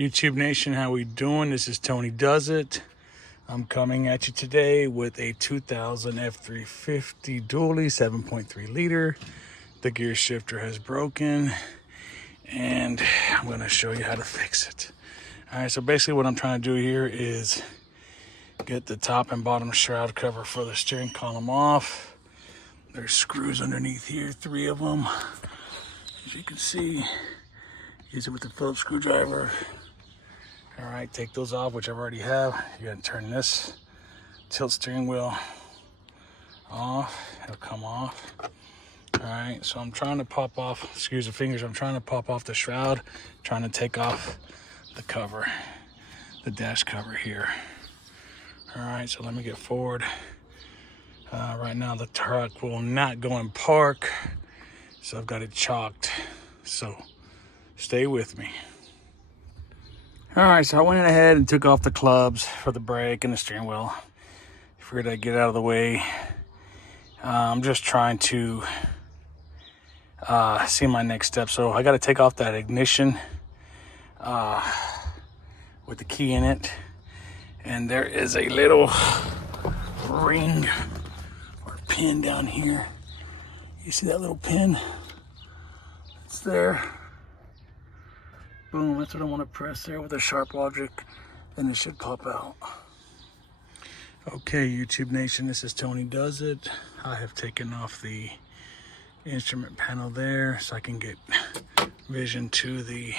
YouTube Nation, how we doing? This is Tony Does It. I'm coming at you today with a 2000 F350 dually 7.3 liter. The gear shifter has broken and I'm going to show you how to fix it. All right, so basically what I'm trying to do here is get the top and bottom shroud cover for the steering column off. There's screws underneath here, 3 of them. As you can see, use it with the Phillips screwdriver. All right, take those off, which I already have. You're gonna turn this tilt steering wheel off. It'll come off. All right, so I'm trying to pop off, excuse the fingers, I'm trying to pop off the shroud, trying to take off the cover, the dash cover here. All right, so let me get forward. Right now the truck will not go in park, so I've got it chalked. So stay with me. All right, so I went ahead and took off the clubs for the brake and the steering wheel. Figured I'd get out of the way. I'm just trying to see my next step. So I got to take off that ignition with the key in it. And there is a little ring or pin down here. You see that little pin? It's there. Boom, that's what I want to press there with a sharp object, and it should pop out. Okay, YouTube Nation, this is Tony Does It. I have taken off the instrument panel there so I can get vision to the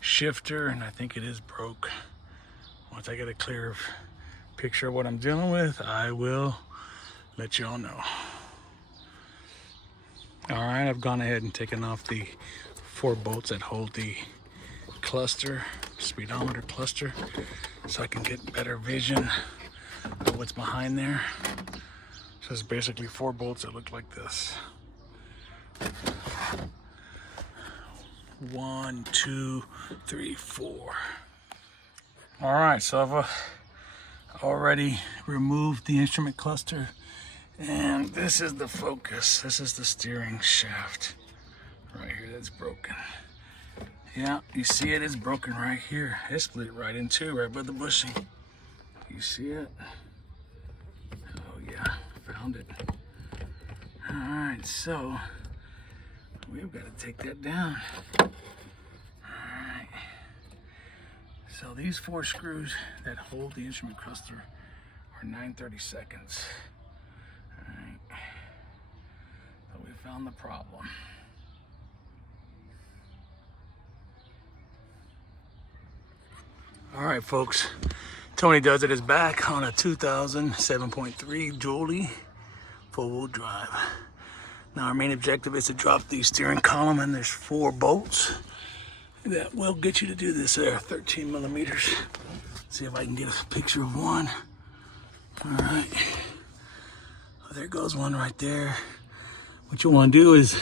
shifter, and I think it is broke. Once I get a clear picture of what I'm dealing with, I will let you all know. All right, I've gone ahead and taken off the 4 bolts that hold the cluster, speedometer cluster, so I can get better vision of what's behind there. So it's basically 4 bolts that look like this. 1, 2, 3, 4. All right, so I've already removed the instrument cluster, and this is the focus. This is the steering shaft right here that's broken. Yeah, you see it is broken right here. It split right in two, right by the bushing. You see it? Oh yeah, found it. All right, so we've got to take that down. All right. So these 4 screws that hold the instrument cluster are 9/32. All right. So we found the problem. All right, folks, Tony Does It is back on a 2000 7.3 dually four-wheel drive. Now our main objective is to drop the steering column, and there's 4 bolts that will get you to do this there, 13 millimeters. See if I can get a picture of one. All right, well, there goes one right there. What you want to do is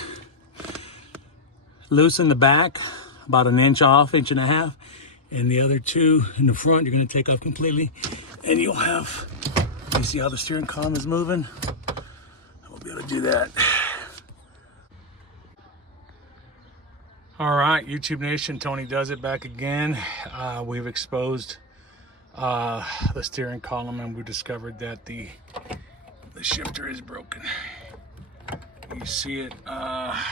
loosen the back about 1 inch off, 1.5 inches. And the other 2 in the front, you're going to take off completely. And you'll have, you see how the steering column is moving? We'll be able to do that. All right, YouTube Nation, Tony Does It back again. We've exposed the steering column, and we discovered that the shifter is broken. You see it right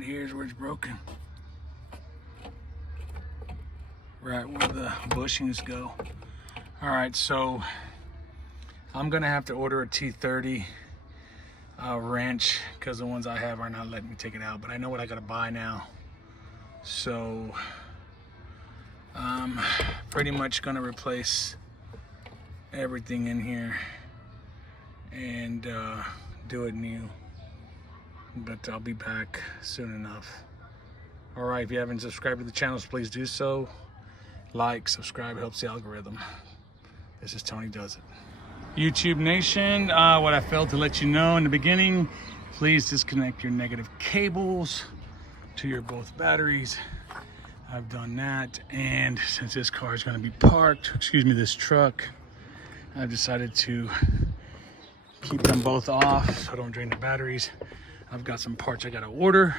here is where it's broken. Right where the bushings go. All right, so I'm gonna have to order a T30 wrench because the ones I have are not letting me take it out, but I know what I gotta buy now. So I'm pretty much gonna replace everything in here and do it new, but I'll be back soon enough. All right, if you haven't subscribed to the channels, please do so. Like, subscribe, helps the algorithm. This is Tony Does It. YouTube Nation, what I failed to let you know in the beginning, please disconnect your negative cables to your both batteries. I've done that, and since this car is going to be parked, excuse me, this truck, I've decided to keep them both off so I don't drain the batteries. I've got some parts I got to order,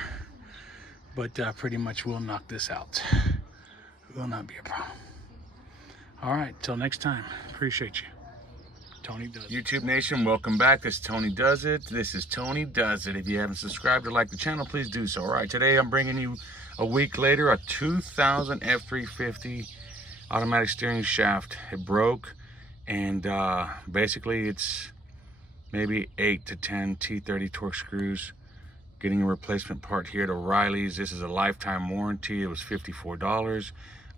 but pretty much we'll knock this out. will not be a problem. All right, till next time. Appreciate you. Tony Does It. YouTube Nation, welcome back. This is Tony Does It. This is Tony Does It. If you haven't subscribed or liked the channel, please do so. All right, today I'm bringing you a week later a 2000 F350 automatic steering shaft. It broke, and basically it's maybe 8 to 10 T30 Torx screws. Getting a replacement part here at O'Reilly's. This is a lifetime warranty. It was $54.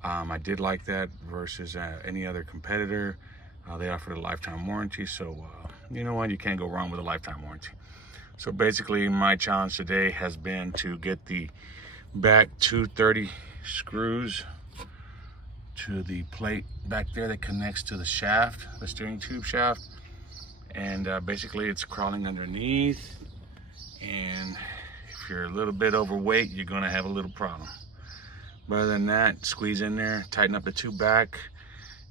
I did like that versus any other competitor. They offered a lifetime warranty, so you know what? You can't go wrong with a lifetime warranty. So basically, my challenge today has been to get the back 230 screws to the plate back there that connects to the shaft, the steering tube shaft, and basically it's crawling underneath. And if you're a little bit overweight, you're gonna have a little problem. But other than that, squeeze in there, tighten up the tube back,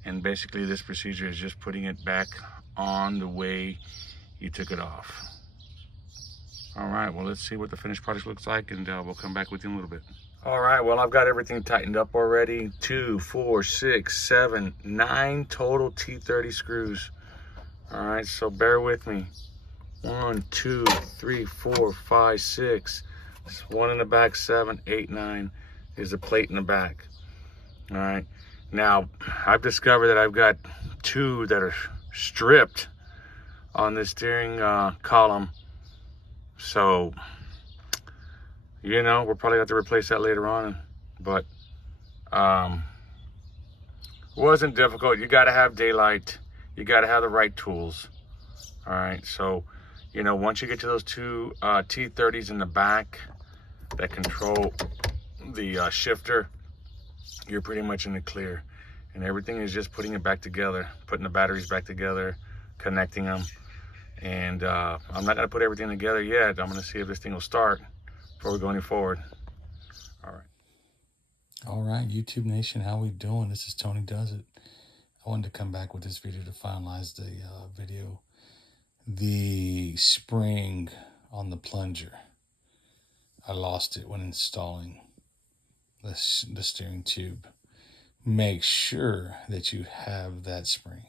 and basically this procedure is just putting it back on the way you took it off. All right, well, let's see what the finished product looks like, and we'll come back with you in a little bit. All right, well, I've got everything tightened up already. 2, 4, 6, 7, 9 total T30 screws. All right, so bear with me. 1, 2, 3, 4, 5, 6. There's one in the back, 7, 8, 9. There's a plate in the back. All right. Now, I've discovered that I've got 2 that are stripped on the steering column. So, you know, we'll probably have to replace that later on. But it wasn't difficult. You got to have daylight. You got to have the right tools. All right. So, you know, once you get to those 2 T30s in the back that control the shifter, you're pretty much in the clear. And everything is just putting it back together, putting the batteries back together, connecting them. And I'm not gonna put everything together yet. I'm gonna see if this thing will start before we go any forward. All right, YouTube Nation, how we doing? This is Tony Does It. I wanted to come back with this video to finalize the video. The spring on the plunger, I lost it when installing the steering tube. Make sure that you have that spring.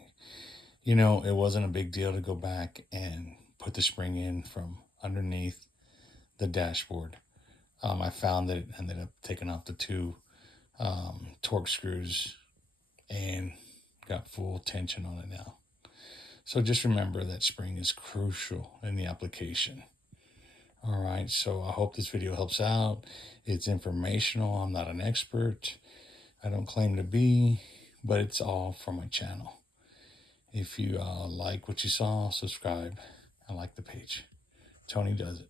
You know, it wasn't a big deal to go back and put the spring in from underneath the dashboard. I found that it ended up taking off the 2 Torx screws and got full tension on it now. So just remember that spring is crucial in the application. All right, so I hope this video helps out. It's informational. I'm not an expert. I don't claim to be, but it's all for my channel. If you like what you saw, subscribe and like the page. Tony Does It.